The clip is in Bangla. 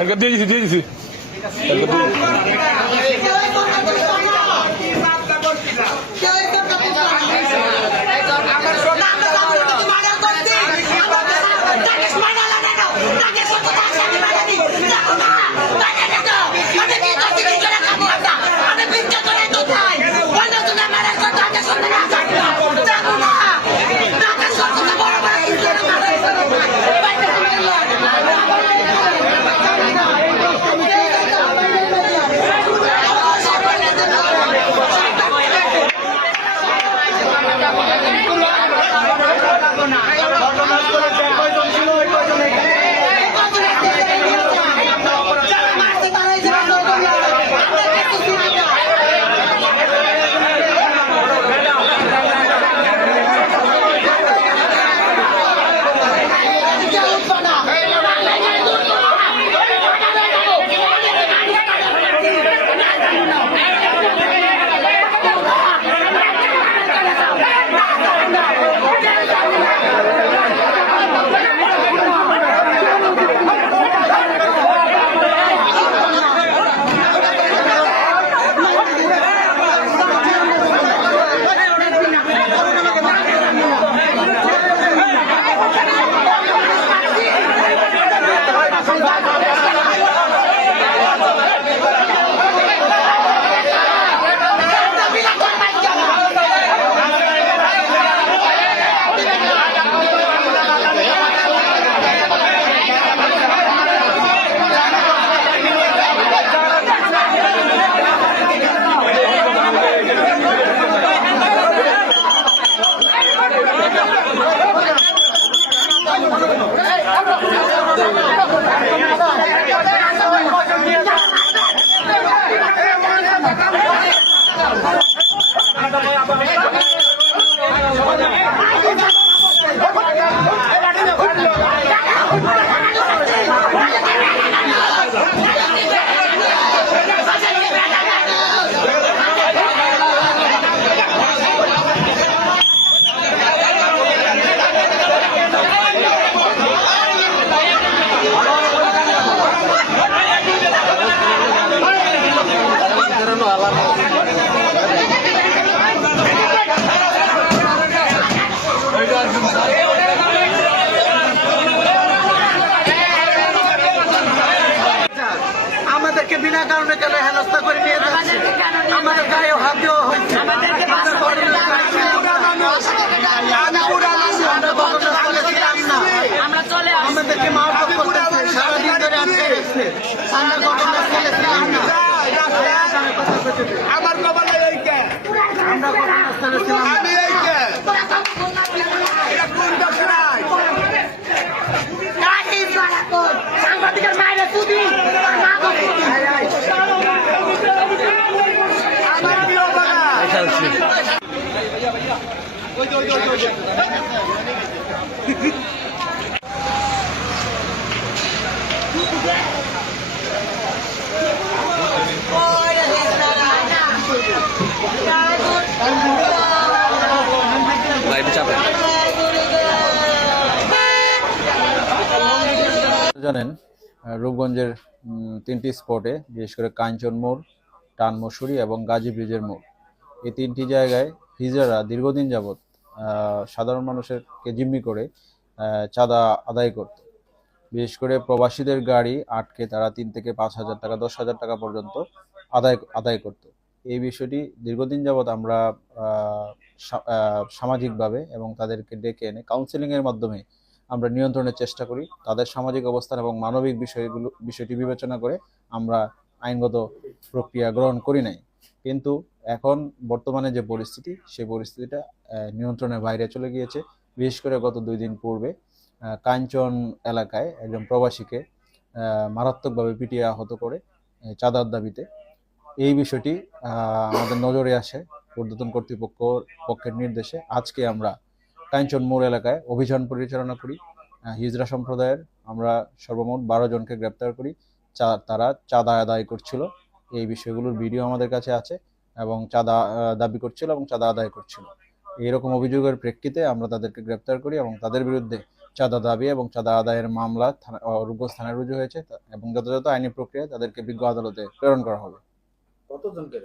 একটা দিয়ে দিছি দিয়ে দিছি একটা দিয়ে দিছি। আমাদেরকে বিনা কারণে কেন হেনস্থা করে নিয়ে যাচ্ছে? আমাদের গায়ে হাত দেওয়া আমাদেরকে মারধর করতেছে সারাদিন ধরে আটকে আমরা ঘটনাস্থলে ছিলাম জানেন রূপগঞ্জের তিনটি স্পটে, বিশেষ করে কাঞ্চন মোড় টান মসুরি এবং গাজী ব্রিজের মোড়। এই তিনটি জায়গায় হিজারা দীর্ঘদিন যাবৎ সাধারণ মানুষেরকে জিম্মি করে চাঁদা আদায় করত। বিশেষ করে প্রবাসীদের গাড়ি আটকে তারা তিন থেকে পাঁচ হাজার টাকা, দশ হাজার টাকা পর্যন্ত আদায় আদায় করত। এই বিষয়টি দীর্ঘদিন যাবৎ আমরা সামাজিকভাবে এবং তাদেরকে ডেকে এনে কাউন্সেলিংয়ের মাধ্যমে আমরা নিয়ন্ত্রণের চেষ্টা করি। তাদের সামাজিক অবস্থান এবং মানবিক বিষয়গুলো, বিষয়টি বিবেচনা করে আমরা আইনগত প্রক্রিয়া গ্রহণ করি নাই। কিন্তু এখন বর্তমানে যে পরিস্থিতি সেই পরিস্থিতিটা নিয়ন্ত্রণের বাইরে চলে গিয়েছে। বিশেষ করে গত দুই দিন পূর্বে কাঞ্চন এলাকায় একজন প্রবাসীকে মারাত্মকভাবে পিটিয়ে আহত করে চাঁদার দাবিতে। এই বিষয়টি আমাদের নজরে আসে ঊর্ধ্বতন কর্তৃপক্ষ পক্ষের নির্দেশে। আজকে আমরা কাঞ্চন মোড় এলাকায় অভিযান পরিচালনা করি। হিজড়া সম্প্রদায়ের আমরা সর্বমোট বারো জনকে গ্রেপ্তার করি। তারা চাঁদা আদায় করছিল। এই বিষয়গুলোর ভিডিও আমাদের কাছে আছে এবং চাঁদা দাবি করছিল এবং চাঁদা আদায় করছিল। এইরকম অভিযোগের প্রেক্ষিতে আমরা তাদেরকে গ্রেপ্তার করি এবং তাদের বিরুদ্ধে চাঁদা দাবি এবং চাঁদা আদায়ের মামলা থানা- থানায় রুজু হয়েছে এবং যথাযথ আইনি প্রক্রিয়ায় তাদেরকে বিজ্ঞ আদালতে প্রেরণ করা হবে। কতজনকে?